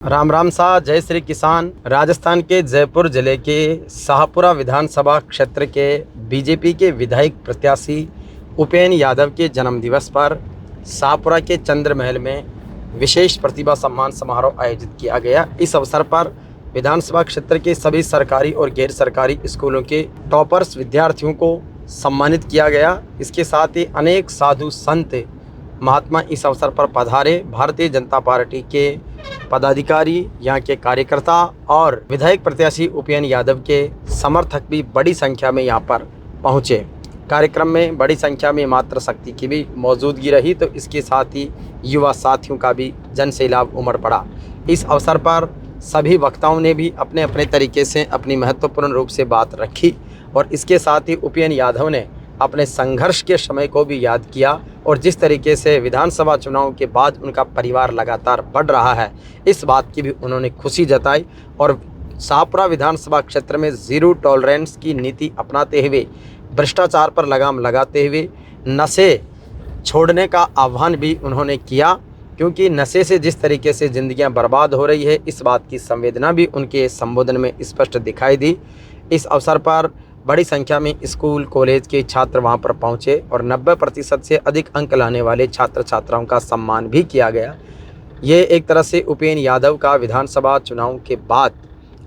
राम राम सा जय श्री किसान। राजस्थान के जयपुर जिले के शाहपुरा विधानसभा क्षेत्र के बीजेपी के विधायक प्रत्याशी उपेंद्र यादव के जन्मदिवस पर शाहपुरा के चंद्र महल में विशेष प्रतिभा सम्मान समारोह आयोजित किया गया। इस अवसर पर विधानसभा क्षेत्र के सभी सरकारी और गैर सरकारी स्कूलों के टॉपर्स विद्यार्थियों को सम्मानित किया गया। इसके साथ ही अनेक साधु संत महात्मा इस अवसर पर पधारे। भारतीय जनता पार्टी के पदाधिकारी, यहाँ के कार्यकर्ता और विधायक प्रत्याशी उपेंद्र यादव के समर्थक भी बड़ी संख्या में यहाँ पर पहुँचे। कार्यक्रम में बड़ी संख्या में मातृ शक्ति की भी मौजूदगी रही, तो इसके साथ ही युवा साथियों का भी जन सैलाब उमड़ पड़ा। इस अवसर पर सभी वक्ताओं ने भी अपने अपने तरीके से अपनी महत्वपूर्ण रूप से बात रखी और इसके साथ ही उपेंद्र यादव ने अपने संघर्ष के समय को भी याद किया और जिस तरीके से विधानसभा चुनाव के बाद उनका परिवार लगातार बढ़ रहा है, इस बात की भी उन्होंने खुशी जताई और शाहपुरा विधानसभा क्षेत्र में ज़ीरो टॉलरेंस की नीति अपनाते हुए, भ्रष्टाचार पर लगाम लगाते हुए नशे छोड़ने का आह्वान भी उन्होंने किया, क्योंकि नशे से जिस तरीके से ज़िंदगियां बर्बाद हो रही है, इस बात की संवेदना भी उनके संबोधन में स्पष्ट दिखाई दी। इस अवसर पर बड़ी संख्या में स्कूल कॉलेज के छात्र वहां पर पहुंचे और 90% से अधिक अंक लाने वाले छात्र छात्राओं का सम्मान भी किया गया। ये एक तरह से उपेंद्र यादव का विधानसभा चुनाव के बाद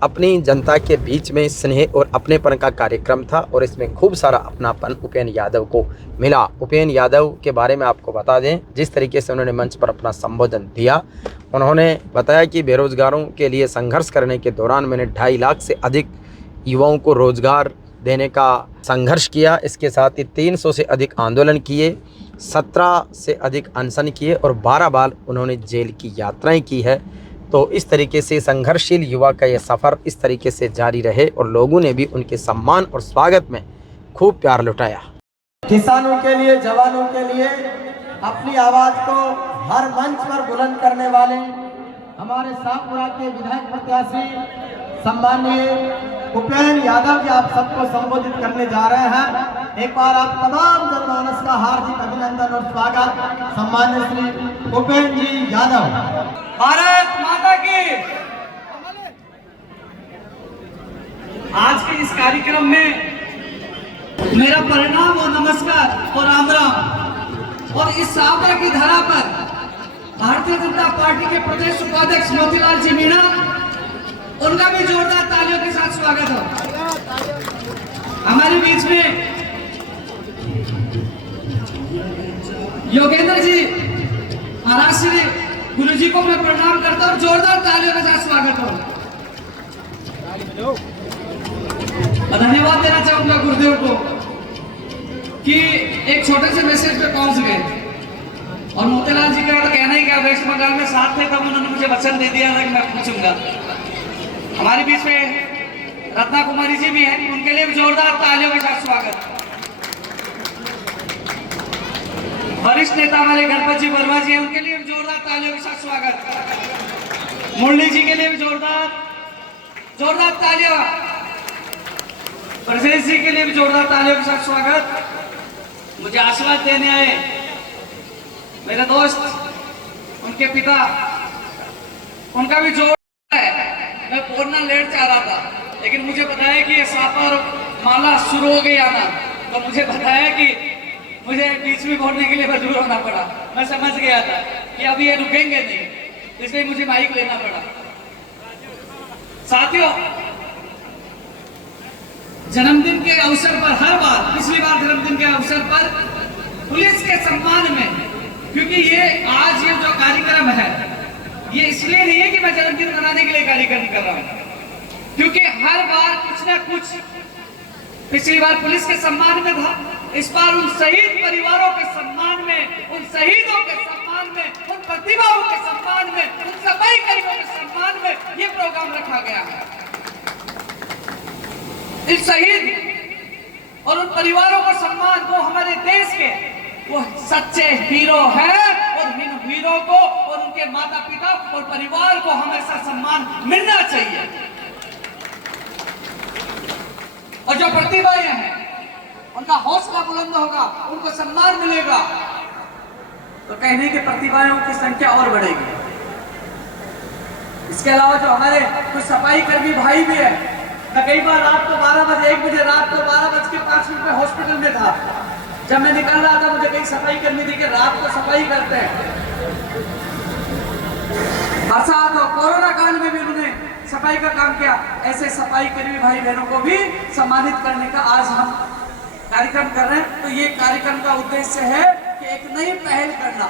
अपनी जनता के बीच में स्नेह और अपनेपन का कार्यक्रम था और इसमें खूब सारा अपनापन उपेंद्र यादव को मिला। उपेंद्र यादव के बारे में आपको बता दें, जिस तरीके से उन्होंने मंच पर अपना संबोधन दिया, उन्होंने बताया कि बेरोजगारों के लिए संघर्ष करने के दौरान मैंने 2.5 लाख से अधिक युवाओं को रोजगार देने का संघर्ष किया। इसके साथ ही 300 से अधिक आंदोलन किए, 17 से अधिक अनशन किए और 12 बार उन्होंने जेल की यात्राएं की है। तो इस तरीके से संघर्षशील युवा का यह सफ़र इस तरीके से जारी रहे और लोगों ने भी उनके सम्मान और स्वागत में खूब प्यार लुटाया। किसानों के लिए, जवानों के लिए अपनी आवाज़ को हर मंच पर बुलंद करने वाले हमारे शाहपुरा के विधायक प्रत्याशी सम्माननीय उपेंद्र यादव जी आप सबको संबोधित करने जा रहे हैं। एक बार आप तमाम जनमानस का हार्दिक अभिनंदन और स्वागत। सम्माननीय श्री उपेंद्र जी यादव। भारत माता की। आज के इस कार्यक्रम में मेरा प्रणाम और नमस्कार और राम राम। और इस शाहपुरा की धरा पर भारतीय जनता पार्टी के प्रदेश उपाध्यक्ष मोतीलाल जी मीणा, उनका भी जोरदार तालियों के साथ स्वागत हो। हमारे बीच में योगेंद्र जी, महाराज श्री गुरु जी को मैं प्रणाम करता हूँ, जोरदार तालियों के साथ स्वागत हो। धन्यवाद देना चाहूंगा गुरुदेव को कि एक छोटे से मैसेज पे पहुंच गए। और मोतीलाल जी का तो कहना ही क्या, वेस्ट बंगाल में साथ थे तब उन्होंने मुझे वचन दे दिया था कि मैं पूछूंगा। हमारे बीच में रत्ना कुमारी जी भी हैं, उनके लिए भी जोरदार तालियों के साथ स्वागत। वरिष्ठ नेता हमारे गणपत जी वर्मा जी हैं, उनके लिए भी जोरदार तालियों के साथ स्वागत। मुरली जी के लिए भी जोरदार तालियां। ब्रजेश जी के लिए भी जोरदार तालियों के साथ स्वागत। मुझे आशीर्वाद देने आए मेरे दोस्त, उनके पिता, उनका भी जोर है। मैं बोलना लेट चाह रहा था, लेकिन मुझे बताया कि ये सापर माला शुरू हो गई आना, तो मुझे बताया कि मुझे बीच में बोलने के लिए मजबूर होना पड़ा। मैं समझ गया था कि अभी ये रुकेंगे नहीं, इसलिए मुझे माइक लेना पड़ा। साथियों, जन्मदिन के अवसर पर हर बार, पिछली बार जन्मदिन के अवसर पर पुलिस के सम्मान में, क्योंकि ये आज ये जो कार्यक्रम है ये इसलिए नहीं है कि मैं जन्मदिन मनाने के लिए कार्यक्रम कर रहा हूं, क्योंकि हर बार कुछ ना कुछ, पिछली बार पुलिस के सम्मान में था, इस बार उन शहीद परिवारों के सम्मान में, उन शहीदों के सम्मान में, उन प्रतिभाओं के सम्मान में, उन सफाई कर्मियों के सम्मान में ये प्रोग्राम रखा गया है। इस शहीद और उन परिवारों का सम्मान, वो हमारे देश के वो सच्चे हीरो हैं और इन हीरो को और उनके माता पिता और परिवार को हमेशा सम्मान मिलना चाहिए। और जो प्रतिभाएं हैं उनका हौसला बुलंद होगा, उनको सम्मान मिलेगा, तो कहने की प्रतिभाओं की संख्या और बढ़ेगी। इसके अलावा जो हमारे कुछ सफाई कर्मी भाई भी है, मैं कई बार रात को 12 बजे 1 बजे रात को 12:05 में हॉस्पिटल में था। जब मैं निकल रहा था मुझे कई सफाई कर्मी दिखे, रात को सफाई करते हैं। बरसात और कोरोना काल में भी उन्होंने सफाई का काम किया। ऐसे सफाई कर्मी भाई बहनों को भी सम्मानित करने का आज हम कार्यक्रम कर रहे हैं। तो ये कार्यक्रम का उद्देश्य है कि एक नई पहल करना।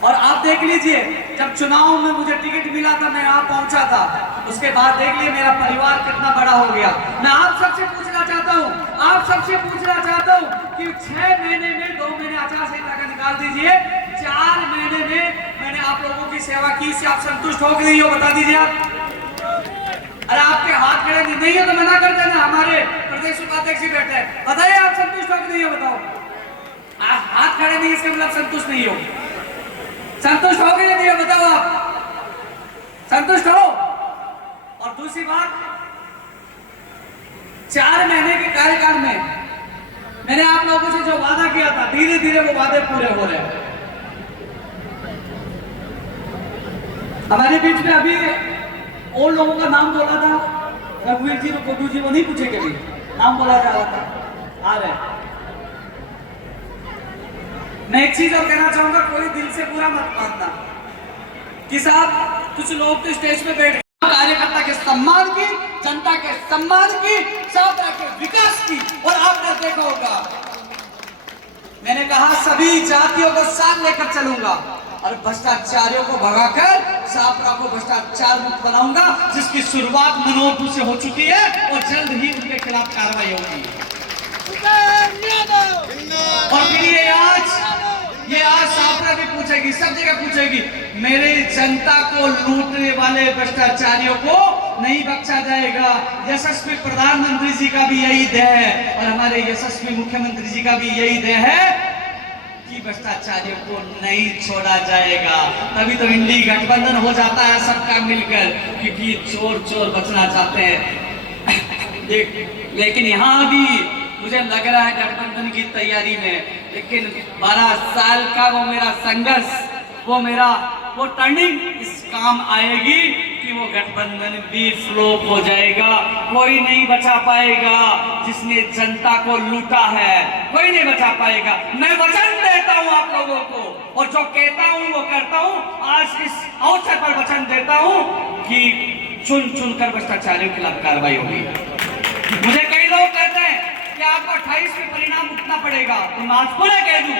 और आप देख लीजिए, जब चुनाव में मुझे टिकट मिला था, मैं यहाँ पहुंचा था, उसके बाद देख लिए मेरा परिवार कितना बड़ा हो गया। मैं आप सबसे पूछना चाहता हूँ कि 6 महीने में 2 महीने आचार संहिता का निकाल दीजिए, 4 महीने में मैंने आप लोगों की सेवा की, इससे आप संतुष्ट हो कि नहीं हो, बता दीजिए आप। अरे आपके हाथ खड़े नहीं हो तो मना कर देना, हमारे प्रदेश उपाध्यक्ष जी बैठे हैं, बताइए आप संतुष्ट हो कि नहीं हो, बताओ। हाथ खड़े नहीं इसका मतलब संतुष्ट नहीं हो। संतुष्ट हो कि नहीं हो, बताओ आप संतुष्ट हो। और दूसरी बात, 4 महीने के कार्यकाल में मैंने आप लोगों से जो वादा किया था, धीरे धीरे वो वादे पूरे हो रहे हैं। हमारे बीच में अभी और लोगों का नाम बोला था, रघुवीर जी, गुड्डू जी, वो नहीं पूछे कभी, नाम बोला जा रहा था, आ रहे। मैं एक चीज और कहना चाहूंगा, कोई दिल से बुरा मत मानना कि साहब कुछ लोग तो स्टेज पे बैठ गए, कार्यकर्ता के सम्मान की, जनता के सम्मान की, छात्र के विकास की। और आपने देखा होगा, मैंने कहा सभी जातियों को साथ लेकर चलूंगा और भ्रष्टाचारियों को भगाकर छात्रा को भ्रष्टाचार मुक्त बनाऊंगा, जिसकी शुरुआत मनोहर से हो चुकी है और जल्द ही उनके खिलाफ कार्रवाई होगी। और फिर ये आज छात्रा भी पूछेगी, सब जगह पूछेगी, मेरे जनता को लूटने वाले भ्रष्टाचारियों को नहीं बख्शा जाएगा। यशस्वी प्रधानमंत्री जी का भी यही ध्येय है और हमारे यशस्वी मुख्यमंत्री जी का भी यही ध्येय है कि भ्रष्टाचारियों को नहीं छोड़ा जाएगा। तभी तो इंडी गठबंधन हो जाता है सबका मिलकर, क्योंकि चोर बचना चाहते हैं। लेकिन यहाँ भी मुझे लग रहा है गठबंधन की तैयारी में, लेकिन 12 साल का वो मेरा संघर्ष, वो टर्निंग इस काम आएगी कि वो गठबंधन भी फ्लॉप हो जाएगा। कोई नहीं बचा पाएगा जिसने जनता को लूटा है, कोई नहीं बचा पाएगा। मैं वचन देता हूं आप लोगों को, और जो कहता हूं वो करता हूं। आज इस अवसर पर वचन देता हूं कि चुन कर भ्रष्टाचारियों के खिलाफ कार्रवाई होगी। मुझे कई लोग कहते हैं कि आपको 28 में परिणाम उठना पड़ेगा, तो मैं आज पुनः कह दूं,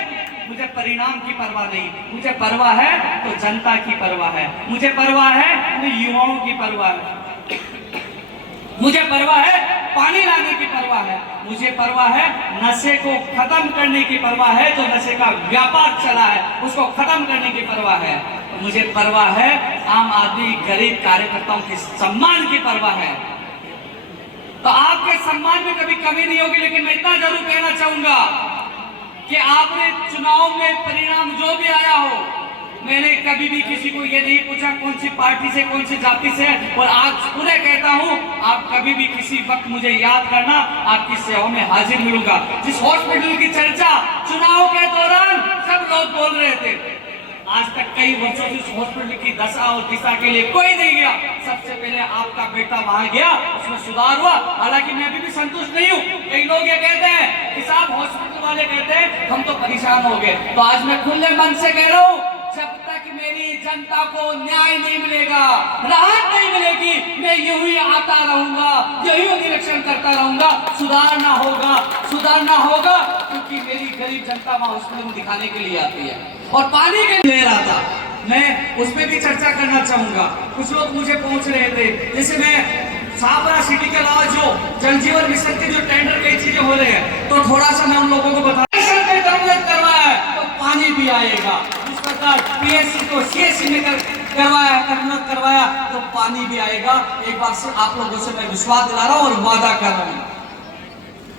मुझे परिणाम की परवाह नहीं, मुझे परवाह है तो जनता की परवाह है, मुझे परवाह है तो युवाओं की परवाह है, मुझे परवाह है पानी लाने की परवाह है, मुझे परवाह है नशे को खत्म करने की परवाह है, जो नशे का व्यापार चला है उसको खत्म करने की परवाह है, मुझे परवाह है आम आदमी गरीब कार्यकर्ताओं के सम्मान की परवाह है। तो आपके सम्मान में कभी कमी नहीं होगी। लेकिन मैं इतना जरूर कहना चाहूंगा कि आपने चुनाव में परिणाम जो भी आया हो, मैंने कभी भी किसी को ये नहीं पूछा कौन सी पार्टी से, कौन सी जाति से, और आज पूरे कहता हूं, आप कभी भी किसी वक्त मुझे याद करना, आपकी सेवा में हाजिर मिलूंगा। जिस हॉस्पिटल की चर्चा चुनाव के दौरान सब लोग बोल रहे थे, आज तक कई वर्षों से उस हॉस्पिटल की दशा और दिशा के लिए कोई नहीं गया। सबसे पहले आपका बेटा वहां गया, उसमें सुधार हुआ। हालांकि मैं अभी भी संतुष्ट नहीं हूँ। कई लोग ये कहते हैं कि साहब हॉस्पिटल वाले कहते हैं हम तो परेशान हो गए। तो आज मैं खुले मन से कह रहा हूँ, जब तक मेरी जनता को न्याय नहीं मिलेगा, राहत नहीं मिलेगी, मैं यूं ही आता रहूंगा, यही निरीक्षण करता रहूंगा। सुधारना होगा, क्योंकि मेरी गरीब जनता वहां हॉस्पिटल में दिखाने के लिए आती है। और पानी के ले रहा था, मैं उस पर भी चर्चा करना चाहूंगा। कुछ लोग मुझे पूछ रहे थे, जैसे मैं शाहपुरा सिटी के अलावा जो जल जीवन मिशन के जो टेंडर कई चीजें हो रहे हैं, तो थोड़ा सा मैं उन लोगों को बता, करवाया है तो पानी भी आएगा। जिस प्रकार पीएससी को सीएससी में करवाया तो पानी भी आएगा। एक बार से आप लोगों से मैं विश्वास दिला रहा हूँ और वादा कर रहा हूँ।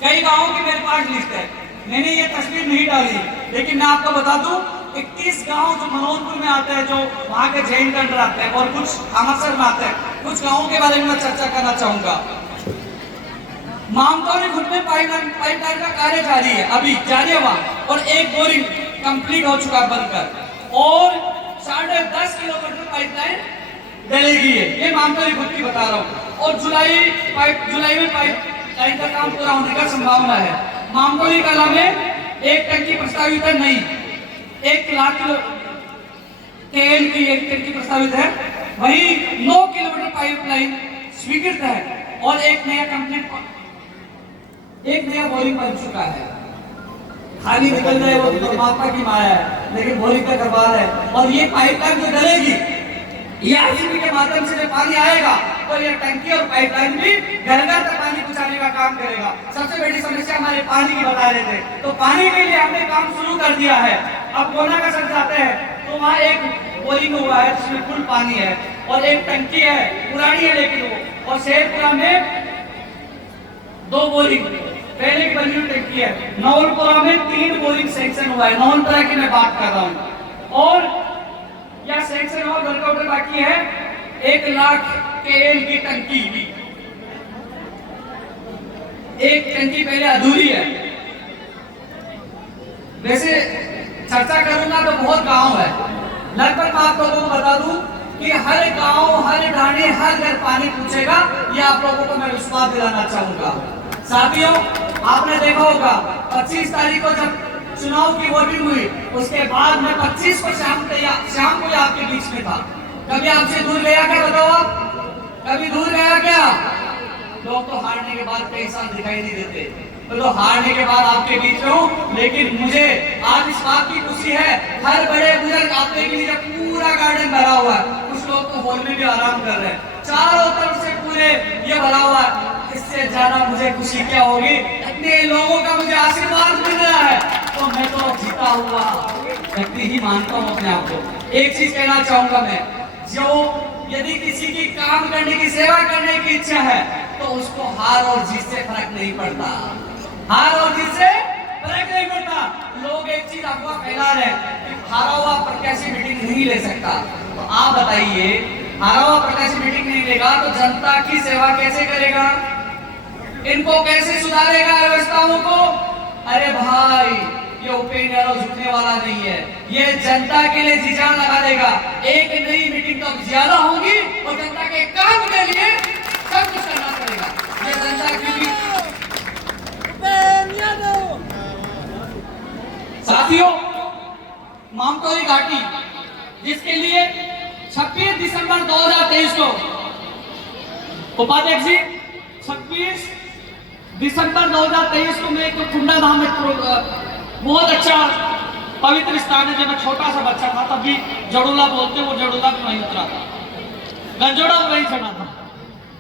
कई गाँवों की मेरे पास लिस्ट है, मैंने ये तस्वीर नहीं डाली, लेकिन मैं आपको बता दूं 31 गांव जो मनोहरपुर में आते हैं, जो वहां के जैन टेंडर आते हैं, और कुछ अमृतसर में आते हैं। कुछ गांवों के बारे में मैं चर्चा करना चाहूंगा। मामतौली खुद में पाइपलाइन का कार्य जारी है, अभी जारी है वहां, और एक बोरिंग कंप्लीट हो चुका बनकर, और 10.5 किलोमीटर पाइपलाइन डलेगी है, ये मामतौरी खुद की बता रहा हूँ। और जुलाई में पाइपलाइन का काम पूरा होने का संभावना है। मामतौरी कला में एक टंकी प्रस्तावित है, नहीं 1 लाख किलो केएल की एक टंकी प्रस्तावित है। वहीं 9 किलोमीटर पाइपलाइन स्वीकृत है और एक नया बोरिंग बन चुका है। खाली निकल जाए वो परमात्मा की माया है, लेकिन बोरिंग का करवार है। और ये पाइपलाइन जो डलेगी, ये आरसीबी के माध्यम से जब पानी आएगा तो ये टंकी और पाइपलाइन भी घर घर तक पानी पहुंचाने का काम करेगा। सबसे बड़ी समस्या हमारे पानी की बता रहे थे, तो पानी के लिए हमने काम शुरू कर दिया है। अब कोना का सर जाते हैं तो वहाँ एक बोरिंग हुआ है जिसमें फुल पानी है और एक टंकी है, पुरानी है लेकिन वो, और शेरपुरा में 2 बोरिंग पहले की बनी हुई टंकी है। नवलपुरा में 3 बोरिंग सेंक्शन हुआ है, नवलपुरा की मैं बात कर रहा हूँ। और यह सेंक्शन और वर्कआउट बाकी है 1 लाख केएल की टंकी भी, एक टंकी पहले अधूरी है। वैसे चर्चा करूंगा तो बहुत गांव है, लगभग मैं आप लोगों को बता दूं कि हर गांव, हर ढाणी, हर घर पानी पूछेगा। ये आप लोगों को मैं विश्वास दिलाना चाहूंगा। साथियों, आपने देखा होगा 25 तारीख को जब चुनाव की वोटिंग हुई, उसके बाद मैं 25 को शाम को आपके बीच में था। कभी आपसे दूर गया क्या, बताओ आप? कभी दूर गया क्या? लोग तो हारने के बाद कई साल दिखाई नहीं देते, तो हारने के बाद आपके बीच में हूँ। लेकिन मुझे आज इस बात की खुशी है, हर बड़े बुजुर्ग आपने के लिए पूरा गार्डन भरा हुआ है। कुछ लोग तो हॉल में भी आराम कर रहे हैं, चारों तरफ से पूरे ये भरा हुआ है। इससे ज्यादा मुझे खुशी क्या होगी? इतने लोगों का मुझे आशीर्वाद मिल रहा है, तो मैं तो जीता हुआ व्यक्ति ही मानता हूँ अपने आप को। एक चीज कहना चाहूंगा मैं, जो यदि किसी की काम करने की, सेवा करने की इच्छा है, तो उसको हार और जीत से फर्क नहीं पड़ता। हार और जीत से फर्क नहीं पड़ता। लोग एक चीज अफवाह फैला रहे हैं कि हारा हुआ प्रत्याशी मीटिंग नहीं ले सकता। तो आप बताइए, हारा हुआ प्रत्याशी मीटिंग नहीं लेगा तो जनता की सेवा कैसे करेगा? इनको कैसे सुधारेगा व्यवस्थाओं को? अरे भाई, ये उपेंद्र यादव झुकने वाला नहीं है, ये जनता के लिए जी जान लगा देगा। एक नई मीटिंग तो ज्यादा होगी और जनता के काम के लिए सब कुछ करना पड़ेगा। ये जनता की साथियों, मामतौरी घाटी जिसके लिए 26 दिसंबर 2023 को उपाध्यक्ष जी 26 दिसंबर 2023 को मैं एक कुंडा धाम में बहुत अच्छा पवित्र स्थान है। जब मैं छोटा सा बच्चा था तब भी जड़ोला बोलते, वो जड़ोला भी वहीं उतरा था, गंजोड़ा वहीं चढ़ा था।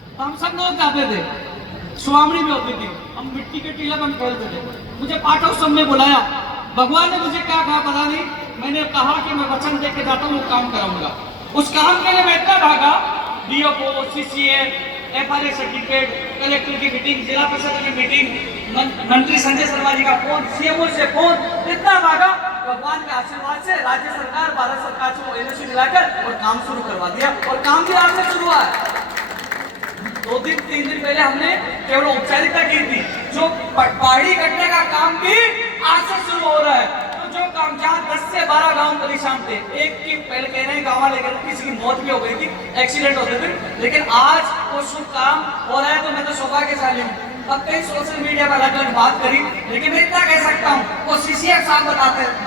तो हम सब लोग जाते थे, सुहामणी में होती थी, हम मिट्टी के टीला में खेलते थे। मुझे पाठोत्सव में बुलाया, भगवान ने मुझे क्या कहा पता नहीं, मैंने कहा कि मैं वचन दे के जाता हूँ, वो काम कराऊंगा। उस काम के लिए मैं इतना भागा, डीओ को, सीसीए, एफआरए सर्टिफिकेट, कलेक्टर की मीटिंग, जिला परिषद की मीटिंग, मंत्री संजय शर्मा जी का फोन, सीएमओ से फोन, इतना भागा। भगवान के आशीर्वाद से राज्य सरकार, भारत सरकार से वो एलओसी दिलाकर और काम शुरू करवा दिया, और काम भी आज से शुरू हुआ है। 2-3 दिन पहले हमने केवल औपचारिकता की थी, जो पहाड़ी कटने का काम भी आज से शुरू हो रहा है। तो जो काम, जहाँ 10 से 12 गांव परेशान थे, एक की पहले कह रहे हैं गाँव वाले किसी की मौत भी हो गई थी, एक्सीडेंट होते थे, लेकिन आज वो शुभ काम हो रहा है। तो मैं तो सौभाग्यशाली हूँ। अब कई सोशल मीडिया पर अलग अलग बात करी, लेकिन मैं इतना कह सकता हूँ, वो सीसीएफ साहब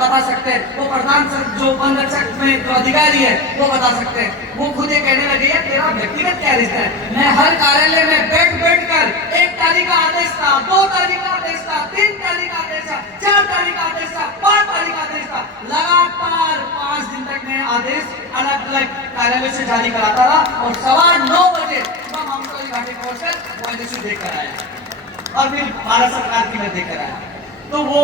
बता सकते हैं, वो प्रधान जो वन रक्षक में जो अधिकारी है वो बता सकते हैं। वो खुद ये कहने लगे, तेरा व्यक्तिगत क्या रिश्ता है? मैं हर कार्यालय में बैठ कर 1 तारीख का आदेश था, 2 तारीख का आदेश था, 3 तारीख का आदेश था, 4 तारीख का आदेश था, 5 तारीख का आदेश था, लगातार 5 दिन तक मैं आदेश अलग अलग कार्यालय से जारी कराता रहा, और 9:15 बजे सुबह मामतौरी घाटी पहुंचकर वो आदेश देकर आया, और फिर भारत सरकार की मैं देकर आया। तो वो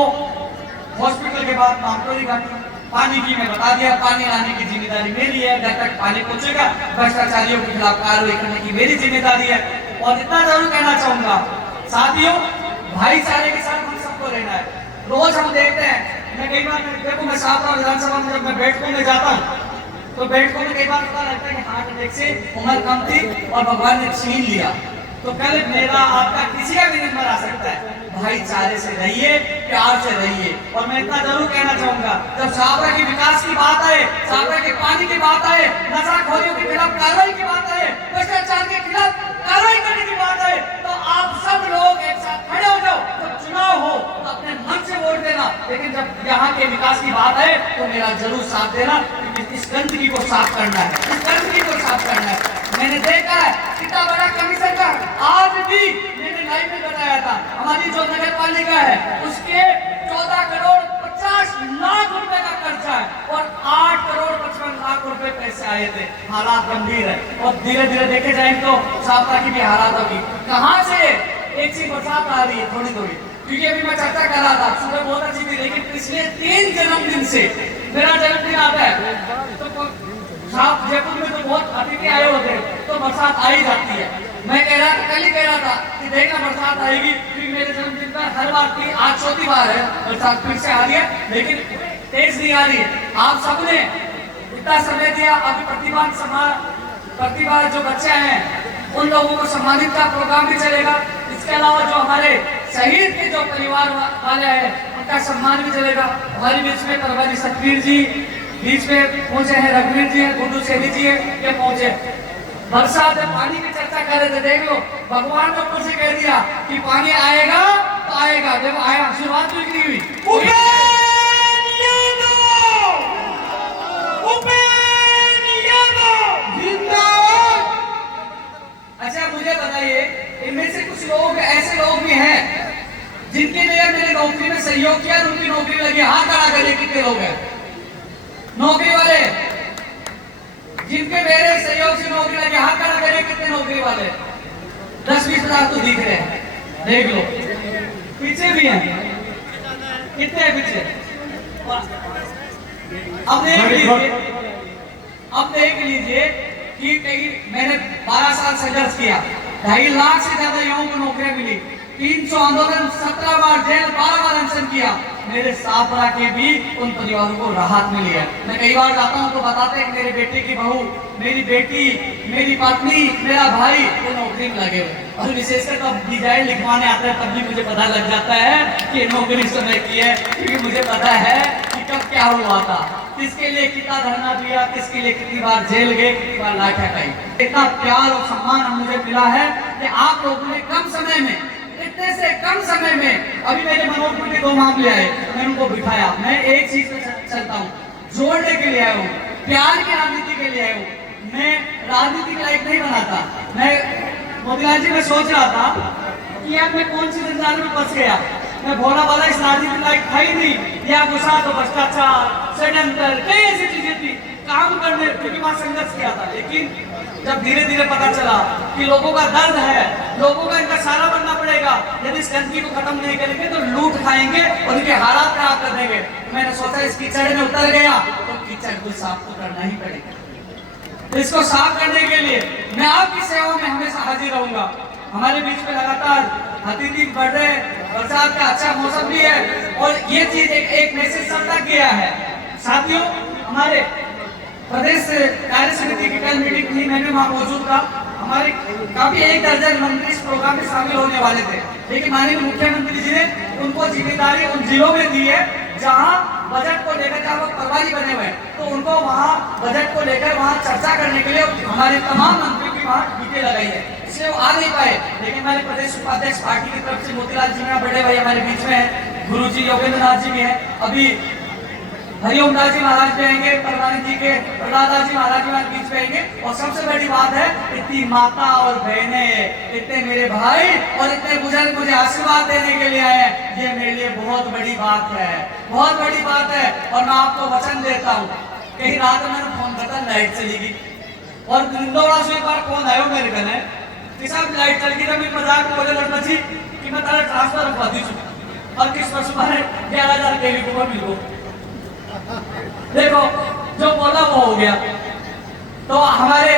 हॉस्पिटल के बाद मामतौरी घाटी, पानी की मैं बता दिया, पानी लाने की जिम्मेदारी मेरी है, जब तक पानी पहुंचेगा भ्रष्टाचारियों के खिलाफ कार्रवाई करने की मेरी जिम्मेदारी है। और इतना जरूर कहना चाहूंगा साथियों, भाईचारे के साथ हम सबको रहना है। रोज हम देखते हैं, मैं कई बार देखो, मैं शाहपुरा विधानसभा में जब मैं बैठकों में जाता हूँ तो बैठकों में कई बार पता लगता है कि हार्ट अटैक से उम्र कम थी और भगवान ने छीन लिया। तो कल मेरा आपका किसी का भी नंबर आ सकता है, भाईचारे से रहिए, प्यार से रहिए। और मैं इतना जरूर कहना चाहूंगा, जब शाहपुरा की विकास की बात आए, शाहपुरा के पानी की बात आए, नशाखोरियों के खिलाफ कार्रवाई की बात आए, भ्रष्टाचार के खिलाफ कार्रवाई करने की बात आए, तो आप सब लोग एक साथ खड़े हो जाओ। जब चुनाव हो तो अपने मन से वोट देना, लेकिन जब यहाँ के विकास की बात है तो मेरा जरूर साथ देना, क्योंकि इस गंदगी को साफ करना है, इस गंदगी को साफ करना है। मैंने देखा है कितना बड़ा कमीशन का, आज भी मैंने लाइव में बताया था, हमारी जो नगर पालिका है उसके 14 करोड़ 50 लाख रुपए का खर्चा है और 8 करोड़ 55 लाख रुपए पैसे आए थे। हालात गंभीर है और धीरे धीरे देखे जाए तो शाहपुरा की भी हालात होगी। कहाँ से एक चीज बरसात आ रही है थोड़ी थोड़ी, क्योंकि अभी मैं चर्चा कर रहा था, सुबह बहुत अच्छी थी, लेकिन पिछले 3 जन्मदिन से मेरा जन्मदिन आता है तो जयपुर में तो बहुत अतिथि आए होते हैं, तो बरसात आ ही जाती है। मैं कह रहा था, कल ही कह रहा था कि देखना बरसात आएगी, क्योंकि मेरे जन्मदिन पर हर बार की आज चौथी बार है बरसात फिर से आ रही है, लेकिन तेज नहीं आ रही है। आप सबने इतना समय दिया, अभी प्रतिभा जो बच्चे हैं उन लोगों को सम्मानित का प्रोग्राम भी चलेगा। इसके अलावा जो हमारे शहीद के जो परिवार वाले हैं उनका सम्मान भी चलेगा। हमारे बीच में प्रभारी सतवीर जी बीच में पहुंचे हैं, रघुवीर जी हैं, गुड्डू सेनी जी है, ये पहुंचे। बरसात में पानी की चर्चा कर रहे थे, देख लो भगवान ने ऊपर से कह दिया कि पानी आएगा तो आएगा, देखो आया, शुरुआत भी नहीं हुई। अच्छा मुझे बताइए, इनमें से कुछ लोग ऐसे लोग भी हैं जिनके लिए मैंने नौकरी में सहयोग किया, उनकी नौकरी लगी, हाथ खड़ा करिए कितने लोग हैं नौकरी वाले, जिनके मेरे सहयोग से नौकरी लगी, हाथ खड़ा करिए कितने नौकरी वाले। 10-20 हजार तो दिख रहे हैं, देख लो पीछे भी हैं, कितने हैं पीछे। अब देख लीजिए कि कहीं मैंने 12 साल संघर्ष किया, 2.5 लाख से ज्यादा युवाओं को नौकरियां मिली, 300 आंदोलन, 17 बार जेल, 12 बार अनशन किया। मेरे शाहपुरा के भी उन परिवारों को राहत मिली है। मैं कई बार जाता हूँ तो बताते हैं मेरे बेटे की बहू, मेरी बेटी, मेरी पत्नी, मेरा भाई वो नौकरी में लगे हुए, और विशेषकर तब डिजाइन लिखवाने आता है तब भी मुझे पता लग जाता है कि नौकरी समय की है, क्योंकि मुझे पता है कि कब क्या हुआ था, किसके लिए कितना धरना दिया, किसके लिए कितनी बार जेल गए, कितनी बार लाठा खाई। इतना प्यार और सम्मान मुझे मिला है कि आप लोगों ने कम समय में, इतने से कम समय में, अभी मेरे मनोपुर के 2 मामले आए, मैंने उनको बिठाया। मैं एक चीज पे चलता हूँ, जोड़ने के लिए आया हूँ, प्यार की राजनीति के लिए आया हूँ। मैं राजनीति के लायक नहीं बनाता। मैं मोतीलाल जी में सोच रहा था कि यार मैं कौन सी जंजाल में फंस गया, मैं भोला वाला इस राजनीति लायक था ही नहीं, या गुस्सा तो भ्रष्टाचार, षड्यंत्र, कई ऐसी चीजें थी काम करने, क्योंकि वहां संघर्ष किया था। लेकिन जब धीरे धीरे पता चला कि लोगों का दर्द है, लोगों का इनका सहारा बनना पड़ेगा, यदि इस गंदगी को खत्म नहीं करेंगे तो लूट खाएंगे और इनके हालात खराब कर देंगे। मैंने सोचा इस कीचड़ में उतर गया तो कीचड़ को साफ तो करना ही पड़ेगा। इसको साफ करने के लिए मैं आपकी सेवा में हमेशा हाजिर रहूंगा। हमारे बीच में लगातार अतिथि बढ़ रहे, बरसात का अच्छा मौसम भी है, और ये चीज एक मैसेज सब तक गया है। साथियों, हमारे प्रदेश कार्य समिति की कल मीटिंग थी, मैंने वहां मौजूद था। हमारे काफी 1 दर्जन मंत्री इस प्रोग्राम में शामिल होने वाले थे, लेकिन माननीय मुख्यमंत्री जी ने उनको जिम्मेदारी उन जिलों में दी है जहां बजट को लेकर, जहां वो प्रभारी बने हुए, तो उनको वहां बजट को लेकर वहां चर्चा करने के लिए हमारे तमाम मंत्रियों की वहां ड्यूटी लगाई है, इसलिए वो आ नहीं पाए। लेकिन हमारे प्रदेश उपाध्यक्ष पार्टी की तरफ से मोतीलाल जी मेरा बड़े भाई हमारे बीच में है, गुरु जी योगेंद्र नाथ जी भी है, अभी हरिओम दास जी महाराज भी आएंगे, प्रधान जी के प्रहलाद जी महाराज जी बीच में आएंगे। और सबसे बड़ी बात है, इतनी माता और बहनें, इतने मेरे भाई और इतने बुजुर्ग मुझे आशीर्वाद देने के लिए आए, ये मेरे लिए बहुत बड़ी बात है, बहुत बड़ी बात है। और मैं आपको वचन देता हूँ, कहीं रात में मैंने फोन करता, लाइट चली गई और इंदौरा से एक बार फोन आयो मेरे घर है कि साहब लाइट चल गई, तो मैं मजाक बोले लड़ना जी कि मैं तारा ट्रांसफर रखवा दी और किस पर सुबह 11,000 केवी को मिल गो। देखो जो बोला वो हो गया। तो हमारे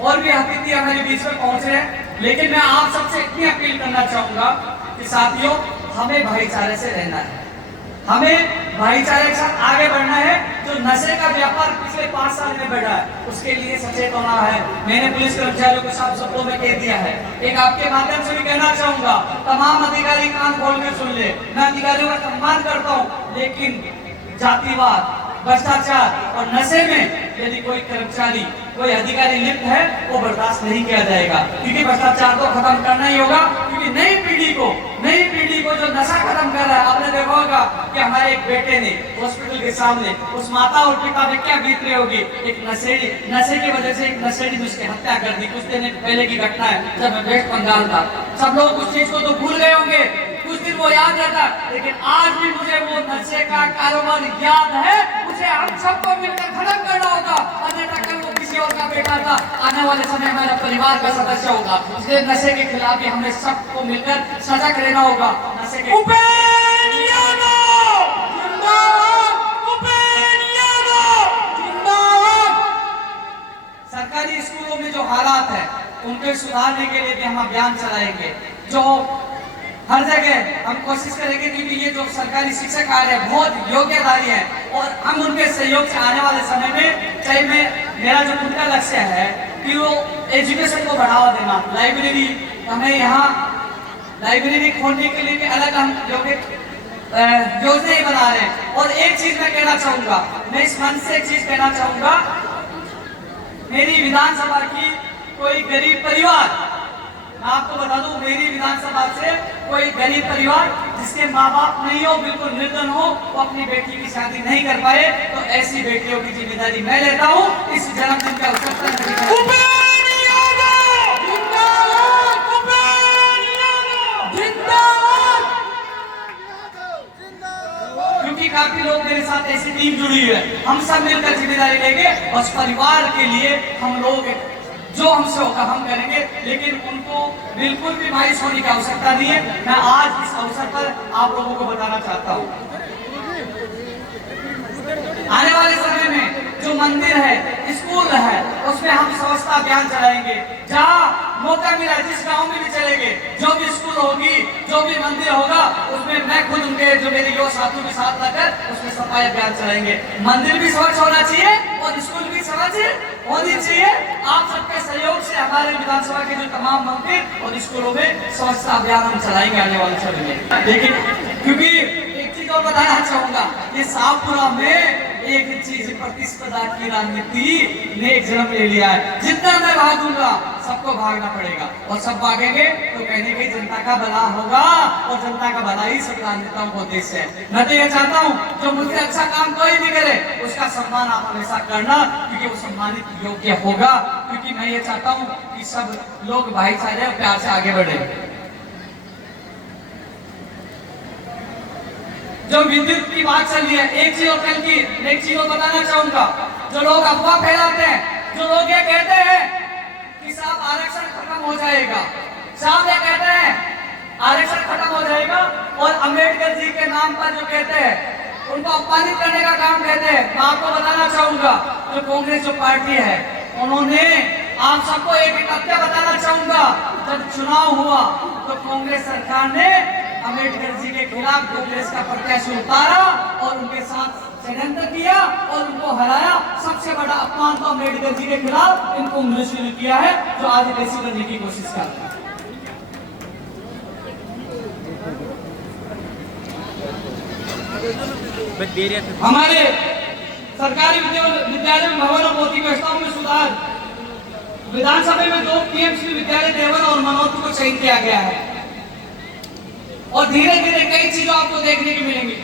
और भी अतिथि हमारे बीच में पहुंच रहे हैं, लेकिन मैं आप सबसे इतनी अपील करना चाहूंगा कि साथियों, हमें भाईचारे से रहना है, हमें भाईचारे के साथ आगे बढ़ना है। जो नशे का व्यापार पिछले 5 साल में बढ़ा है उसके लिए सचेत होना है। मैंने पुलिस कर्मचारियों को सब शब्दों में कह दिया है। एक आपके माध्यम से भी कहना चाहूंगा, तमाम अधिकारी कान खोल कर सुन ले। मैं अधिकारियों का सम्मान करता हूँ, लेकिन जातिवाद, भ्रष्टाचार और नशे में यदि कोई कर्मचारी, कोई अधिकारी लिप्त है वो बर्दाश्त नहीं किया जाएगा, क्योंकि भ्रष्टाचार को खत्म करना ही होगा। क्योंकि नई पीढ़ी को जो नशा खत्म कर रहा है, आपने देखा होगा कि हमारे एक बेटे ने हॉस्पिटल के सामने उस माता और पिता पे क्या बीत रही होगी। एक नशे की वजह से एक नशेड़ी ने उसकी हत्या कर दी। कुछ दिन पहले की घटना है, जब मैं वेस्ट बंगाल था। सब लोग उस चीज को तो भूल गए होंगे, कुछ दिन वो याद रहता, लेकिन आज भी मुझे वो नशे का कारोबार याद है। मुझे हम सबको मिलकर खत्म करना होगा, अन्यथा कल वो किसी और का बेटा था, आने वाले समय हमारा परिवार का सदस्य होगा। इसलिए नशे के खिलाफ भी हमें सबको मिलकर सजग रहना होगा। नशे के सरकारी स्कूलों में जो हालात है उनके सुधारने के लिए भी हम अभियान चलाएंगे। जो हर जगह हम कोशिश करेंगे, क्योंकि ये जो सरकारी शिक्षक आ रहे हैं बहुत योग्यधारी है, और हम उनके सहयोग से आने वाले समय में, चाहे मेरा जो खुद का लक्ष्य है कि वो एजुकेशन को बढ़ावा देना, लाइब्रेरी, हमें यहाँ लाइब्रेरी खोलने के लिए भी अलग हम योजनाएं बना रहे हैं। और एक चीज मैं कहना चाहूंगा, मैं इस मंच से एक चीज कहना चाहूंगा, मेरी विधानसभा की कोई गरीब परिवार, मैं आपको बता दूं, मेरी विधानसभा से कोई गरीब परिवार जिसके माँ बाप नहीं हो, बिल्कुल निर्धन हो, वो अपनी बेटी की शादी नहीं कर पाए, तो ऐसी बेटियों की जिम्मेदारी मैं लेता हूँ। इस जन्मदिन का अवसर पर क्योंकि काफी लोग मेरे साथ ऐसी टीम जुड़ी है, हम सब मिलकर जिम्मेदारी लेंगे। उस परिवार के लिए हम लोग जो हमसे होगा हम करेंगे, लेकिन उनको बिल्कुल भी मायूस होने की आवश्यकता नहीं है। मैं आज इस अवसर पर आप लोगों को बताना चाहता हूँ, आने वाले समय में जो मंदिर है, स्कूल है, उसमें हम स्वच्छता अभियान चलाएंगे। जहाँ मौका मिला, जिस गांव में भी चलेंगे, जो भी स्कूल होगी, जो भी मंदिर होगा, उसमें मैं खुद उनके जो मेरे युवा साथियों के साथ लाकर उसमें सफाई अभियान चलाएंगे। मंदिर भी स्वच्छ होना चाहिए और स्कूल भी स्वच्छ होनी चाहिए। आप सबके सहयोग से हमारे विधानसभा के जो तमाम मंदिर और स्कूलों में स्वच्छता अभियान हम चलाएंगे आने वाले समय में। लेकिन क्योंकि एक चीज और बताना चाहूंगा, ये शाहपुरा में एक चीज प्रतिस्पर्धा की राजनीति ने एक जन्म ले लिया है। जितना मैं भागूंगा सबको भागना पड़ेगा, और सब भागेंगे तो कहने की जनता का भला होगा, और जनता का भला ही सब राजनेताओं को उद्देश्य है। मैं तो ये चाहता हूँ जो मुझे अच्छा काम कोई भी करे उसका सम्मान आप हमेशा करना, क्योंकि वो सम्मानित योग्य होगा। क्योंकि मैं ये चाहता हूँ कि सब लोग भाईचारे और प्यार से आगे बढ़े। जो विद्युत की बात चल रही है, एक चीज और कल की एक चीज और बताना चाहूंगा। जो लोग अफवाह फैलाते हैं, जो लोग ये कहते हैं कि साहब आरक्षण खत्म हो जाएगा, साहब ये कहते हैं आरक्षण खत्म हो जाएगा, और अंबेडकर जी के नाम पर जो कहते हैं उनको अपमानित करने का काम कहते हैं। मैं आपको बताना चाहूंगा, जो कांग्रेस जो पार्टी है, उन्होंने आप सबको एक तथ्य बताना चाहूंगा, जब चुनाव हुआ तो कांग्रेस सरकार ने अंबेडकर जी के खिलाफ कांग्रेस का प्रत्याशी उतारा और उनके साथ षड्यंत्र किया और उनको हराया। सबसे बड़ा अपमान तो अंबेडकर जी के खिलाफ इन कांग्रेस ने किया है, जो आज देशी करने की कोशिश कर रहे हैं। हमारे सरकारी विद्यालय में भवन और भौतिक व्यवस्थाओं में सुधार, विधानसभा में 2 पीएमसी विद्यालय देवन और मनोती को चयन किया गया है, और धीरे धीरे कई चीजों आपको देखने को मिलेंगी।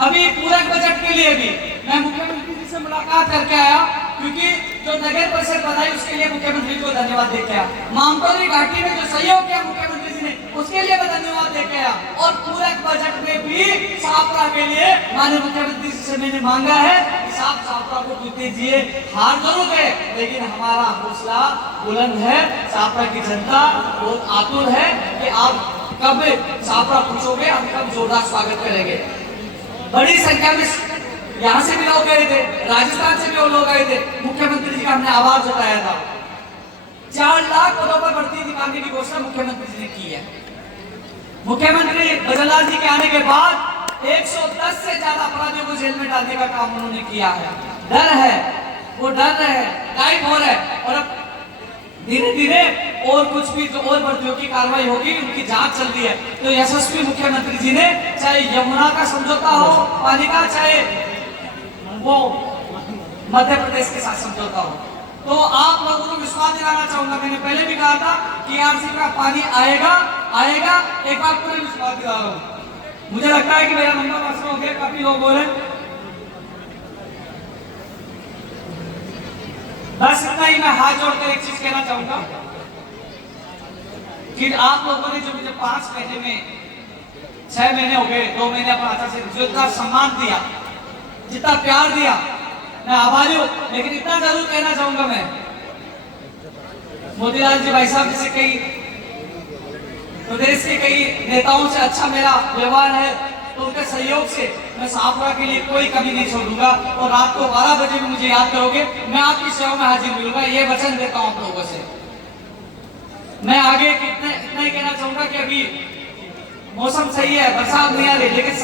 अभी पूरक बजट के लिए भी मैं मुख्यमंत्री जी से मुलाकात करके आया, क्योंकि जो नगर परिषद बनाई उसके लिए मुख्यमंत्री को धन्यवाद देके आया। मामतौली घाटी में जो सहयोग किया मुख्यमंत्री जी ने, उसके लिए मैं धन्यवाद देके आया। और पूरक बजट में भी शाहपुरा के लिए माननीय मुख्यमंत्री जी से मैंने मांगा है कि साहब शाहपुरा को दूध दीजिए। हार जरूर है, लेकिन हमारा हौसला बुलंद है। शाहपुरा की जनता बहुत आतुर है कि आप कब शाहपुरा पूछोगे, हम कब जोरदार स्वागत करेंगे। बड़ी संख्या में यहाँ से भी लोग गए थे, राजस्थान से भी वो लोग आए थे। मुख्यमंत्री जी का हमने आवाज उठाया था। 4 लाख पदों पर भर्ती निकालने की घोषणा मुख्यमंत्री जी ने की है। मुख्यमंत्री बजरलाल जी के आने के बाद 110 से ज्यादा अपराधियों को जेल में डालने का काम उन्होंने किया है। डर है, वो डर रहे हैं, गायब हो रहे हैं, और अब धीरे धीरे और कुछ भी जो और भर्तियों की कार्रवाई होगी, उनकी जांच चल रही है। तो यशस्वी मुख्यमंत्री जी ने, चाहे यमुना का समझौता हो पानी का, चाहे वो मध्य प्रदेश के साथ समझौता हो, तो आप लोगों को विश्वास दिलाना चाहूंगा, मैंने पहले भी कहा था कि आरसी का पानी आएगा आएगा, एक बार पूरे विश्वास दिला रहा हूं। मुझे लगता है कि मेरा नंबर वसूल हो गया, काफी लोग बोले, बस इतना ही मैं हाथ जोड़कर एक चीज कहना चाहूंगा कि आप लोगों ने जो मुझे 5 महीने में, 6 महीने हो गए, 2 महीने अपना से जो इतना सम्मान दिया, जितना प्यार दिया, मैं आभारी हूं। लेकिन इतना जरूर कहना चाहूंगा मैं, मोतीलाल जी भाई साहब जैसे कई प्रदेश के कई नेताओं से अच्छा मेरा व्यवहार है, तो उनके सहयोग से मैं शाहपुरा के लिए कोई कमी नहीं छोड़ूंगा, और रात को 12 बजे भी मुझे याद करोगे, मैं आपकी सेवा में हाजिर मिलूंगा, ये वचन देता हूं आप लोगों से। मैं आगे इतना ही कहना चाहूंगा कि अभी मौसम सही है, बरसात नहीं आ रही, लेकिन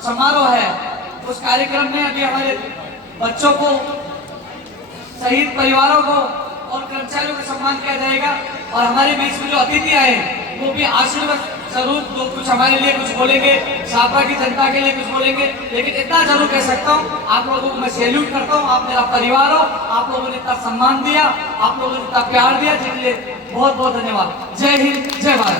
समारोह है, उस कार्यक्रम में अभी हमारे बच्चों को, शहीद परिवारों को और कर्मचारियों का सम्मान किया जाएगा, और हमारे बीच में जो अतिथि आए वो भी आशीर्वाद जरूर तो कुछ हमारे लिए कुछ बोलेंगे, शाहपुरा की जनता के लिए कुछ बोलेंगे। लेकिन इतना जरूर कह सकता हूँ, आप लोगों को मैं सैल्यूट करता हूँ, आप मेरा परिवार हो, आप लोगों ने इतना सम्मान दिया, आप लोगों ने इतना प्यार दिया, जिसके लिए बहुत बहुत धन्यवाद। जय हिंद, जय भारत।